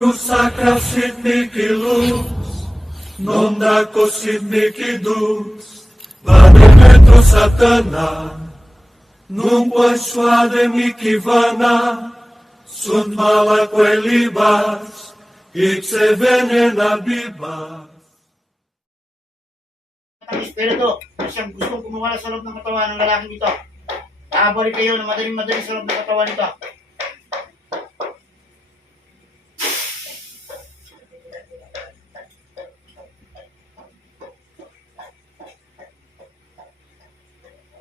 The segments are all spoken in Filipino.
Sacra Sidniki Luz, non da Sidniki Dus, vade metro Satana, nun poissuade mikivana, sunt mala libas, ixe venena bibas. Ang espiritu na siyang gustong kumuha sa loob ng katawan ng lalaking ito. Nakabalik kayo na madaling sa loob ng katawan nito.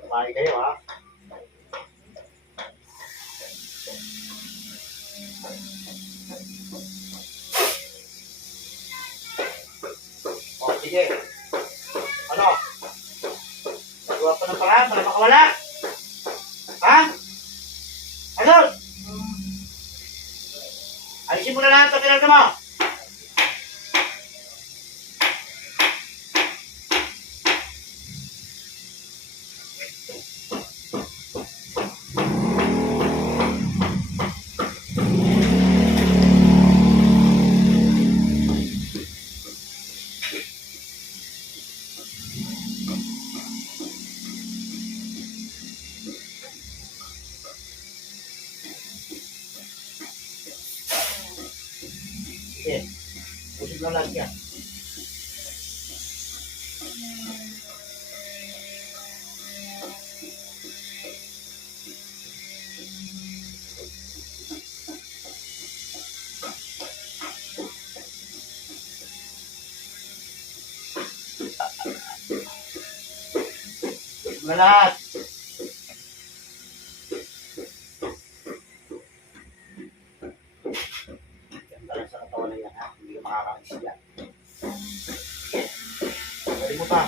Kumain kayo, ha? O, sige. Ano? Magawa pa ng paraan para makawala? Ha? Ano? Alisin mo na lahat ang pinagda mo. Sige. Pusig na lahat yan. Pusig na lahat. Yan lang sa katawan na yan, ha? Hindi ka makakaalis yan. Pwede mo pa.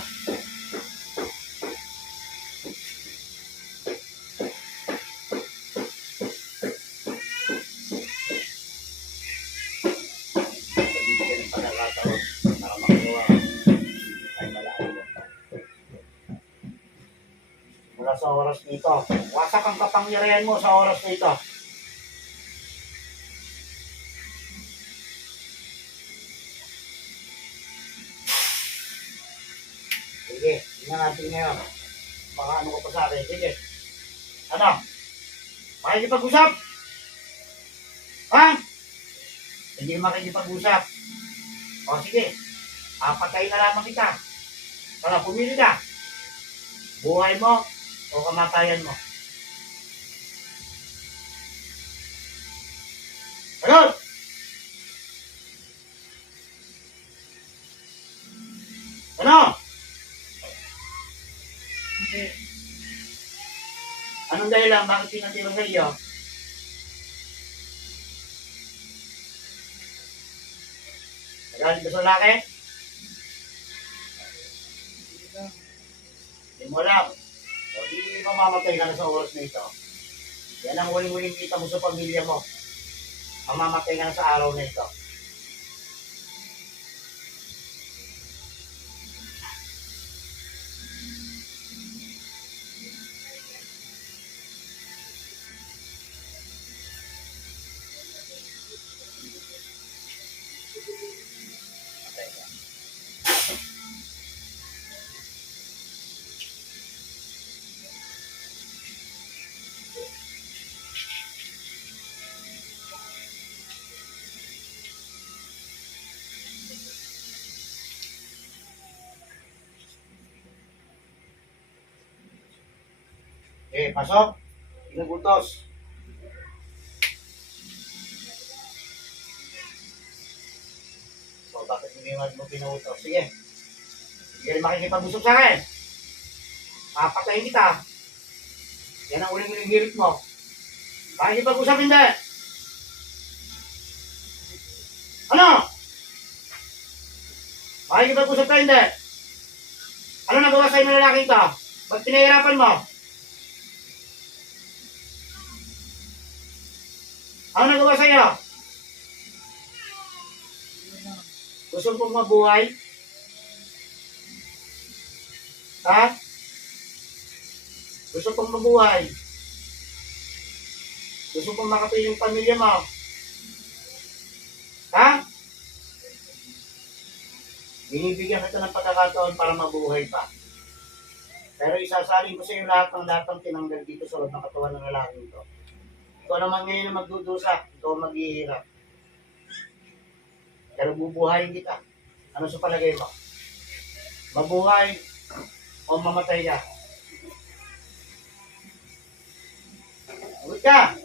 Bibigyan ng pagkakataon para makuha ay malaan mo. Mula sa oras nito, wasak ang kapangyarihan mo sa oras nito. Sige, tingnan natin ngayon. Baka ano ka pa sa akin. Sige. Ano? Makikipag-usap? Ha? Hindi makikipag-usap. O sige, papatayin na lamang kita. Para pumili ka. Buhay mo o kamatayan mo. Ano? Ano? Anong dahilan? Bakit pinatira sa iyo? Nagalit ka sa lalaki? Hindi mo alam. O di mamamatay ka na sa oras na ito. Yan ang huling-huling kita mo sa pamilya mo. Mamamatay ka na sa araw na ito. Patay ka. Pasok. Pinagultos. So, bakit hindi mo pinautos? Sige. Hindi ka rin makikipag-usap sa akin. Papatayin kita. Yan ang uling-uling hirit mo. Makikipag-usap hindi. Ano? Makikipag-usap ka hindi. Ano nagawa sa'yo ng lalaki ito? Ba't pinahirapan mo? Ano nagawa sa'yo? Gusto mong mabuhay? Ha? Gusto mong mabuhay? Gusto mong makapiling pamilya mo? Ha? Binibigyan kita ng pagkakataon para mabuhay pa. Pero isasalin ko sa iyo lahat ng tinanggal dito sa loob ng katawan ng lalaki ito. Ikaw naman ngayon ang magdudusa, ikaw ang maghihirap. Pero bubuhayin kita. Ano sa palagay mo? Mabuhay o mamatay ka? Huwag ka!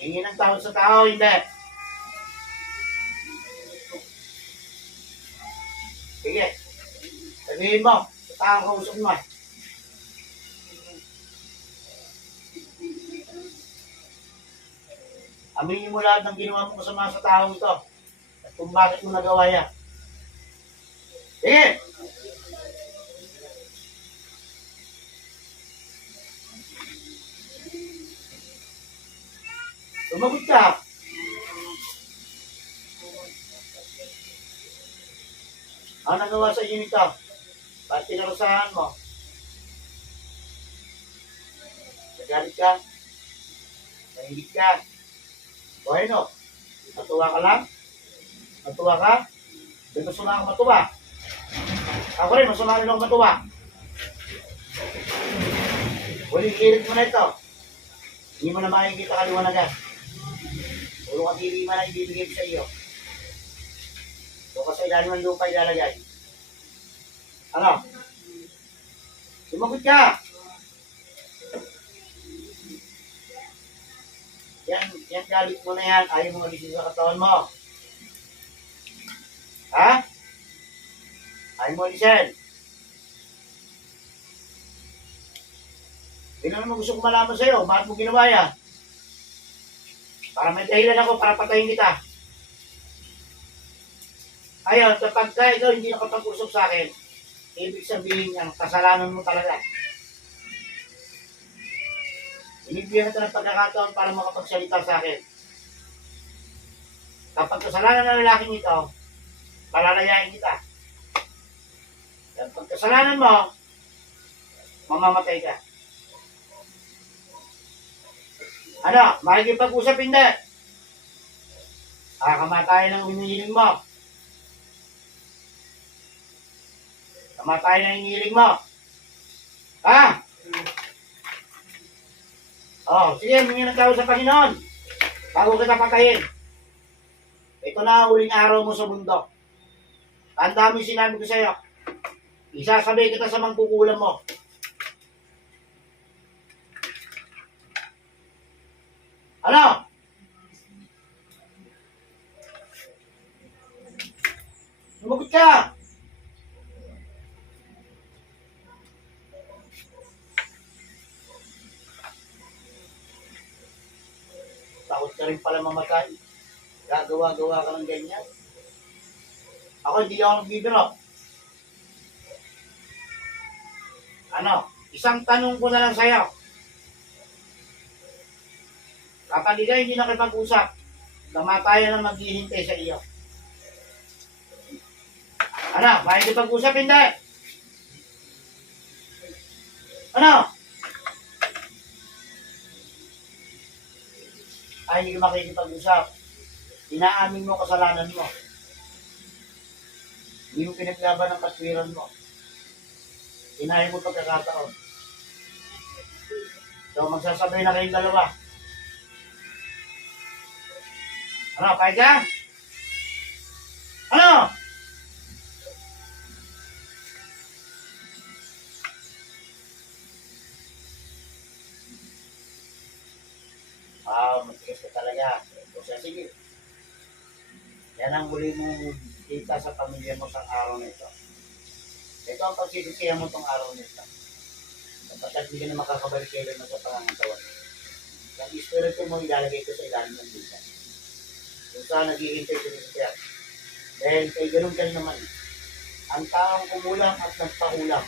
Hingi ng tao sa tao, hindi. Sige. Sabihin mo, sa taong kausap mo. Aminin mo lahat ng ginawa mo kasama sa taong ito. At kung bakit mo nagawa yan. Sige! Sumagot ka. Ano nagawa sa inyo nito? Bakit pinarusahan mo? Nagalit ka? Nahingit ka? O ano? Natuwa ka lang? Natuwa ka? Di gusto na ako matuwa. Ako rin, masama rin ako matuwa. Huling hirit mo na ito. Hindi mo na makikita kaliwanagan. Puro ka tili man ang ibibigay sa iyo. Doon ka sa ilalim ng lupa ilalagay. Ano? Sumagot ka! Yan galit mo na yan. Ayaw mo alisin sa katawan mo. Ha? Ayaw mo alisin. Hindi naman gusto ko malaman sa'yo. Bakit mo ginawa yan? Para may dahilan ako para patayin kita. Ayun, kapag ka ikaw hindi nakapag-usap sa akin, ibig sabihin ang kasalanan mo talaga. Inibigyan kita ng pagkakataon para makapagsalita sa akin. Kapag kasalanan ng lalaking ito, palalayain kita. Kapag kasalanan mo, mamamatay ka. Ano? Makikipag-usap hindi? Kamatayan ang hinihiling mo. Kamatayan ang hinihiling mo. Ha? Oh, sige, humingi ng tao sa Panginoon. Bago kita patayin. Ito na ang huling araw mo sa mundo. Tanda mo yung sinabi ko sa'yo. Isasabay kita sa mangkukulam mo. Ano? Sumagot ka! Takot ka rin pala mamatay. Gagawa-gawa ka ng ganyan. Ako hindi ako nagbibiro. Ano? Isang tanong ko na lang sa'yo. Kapag ikaw hindi nakipag-usap, namatayan na maghihintay sa iyo. Ano? Makikipag-usap hindi? Ano? Ay, hindi ka makikipag-usap. Inaamin mo kasalanan mo. Hindi mo pinaglaban ng katwiran mo. Inahin mo pagkakataon. So, magsasabay na kayong dalawa. Ano, kahit ka? Ano? Matigas ka talaga. O siya, sige. Yan ang huli mong kita sa pamilya mo sa araw na ito. Ito ang pagsisisihan mo itong araw na ito. Kapag hindi ka na makakabalik kailan mo sa pangangatawan. Yung espiritu mo ilalagay ko sa ilalim ng lupa. Kung saan naghihintay sa Kristo. Dahil kay ganun ka naman. Ang taong kumulang at nagpakulang.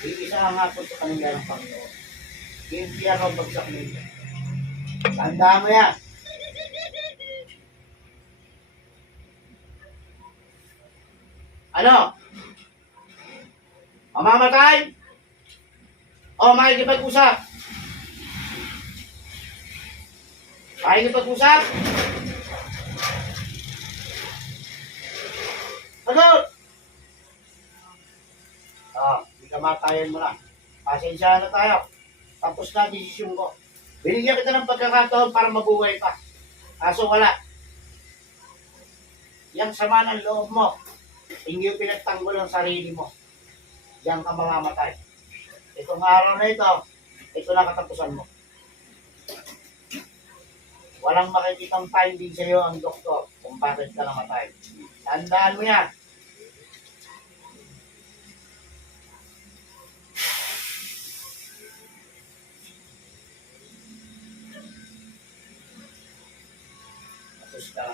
Iisa ang hapon sa kanila ng Panginoon. Hindi ang bagsak nito. Tanda mo yan. Ano? Mamamatay? O makikipag-usap? Makikipag-usap? Sagot! Hindi kamatayan mo na. Pasensya na tayo. Tapos na desisyon ko. Binigyan kita ng pagkakataon para mabuhay ka. Kaso wala. Yang sama ng loob mo. Hindi yung pinagtanggol ng sarili mo. Diyan ka mamamatay. Itong araw na ito na katapusan mo. Walang makikitang finding sa iyo ang doktor kung bakit ka namatay. Tandaan mo yan. Tapos ka.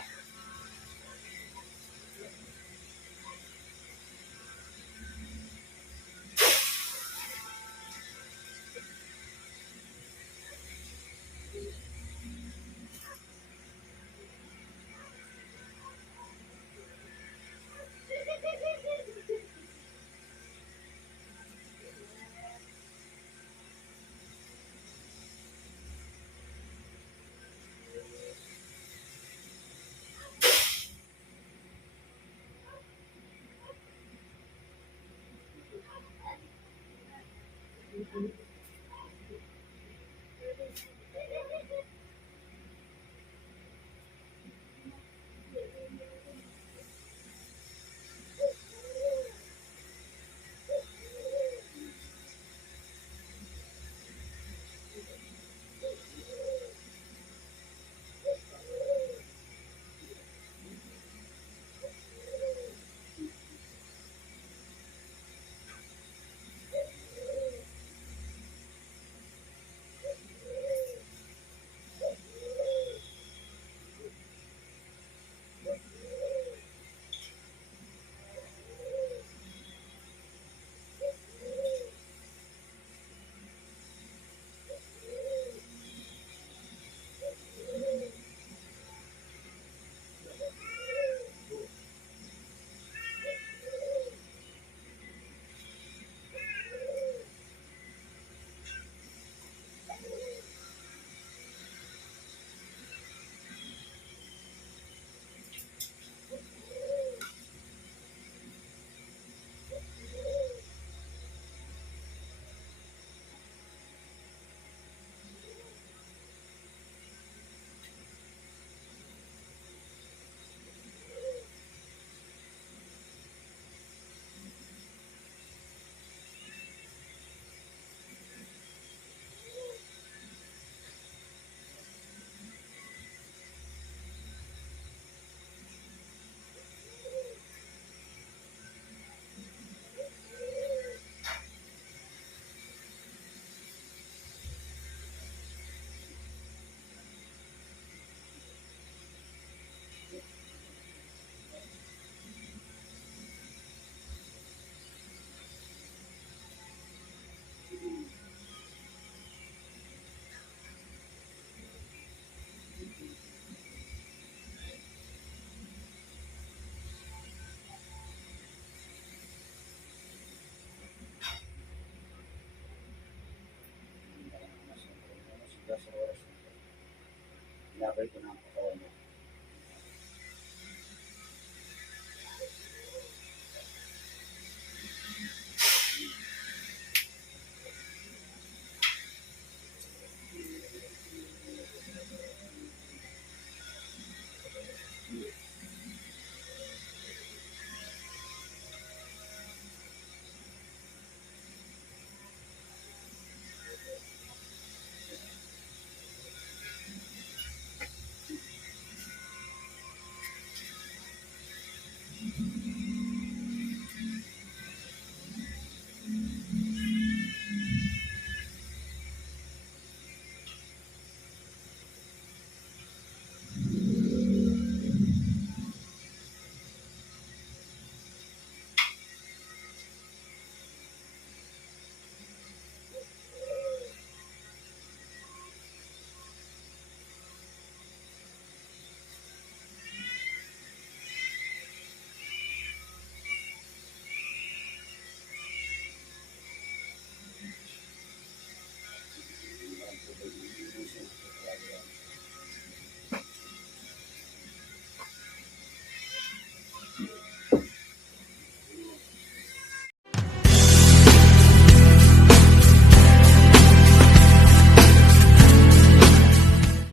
Ilabay ko na ako.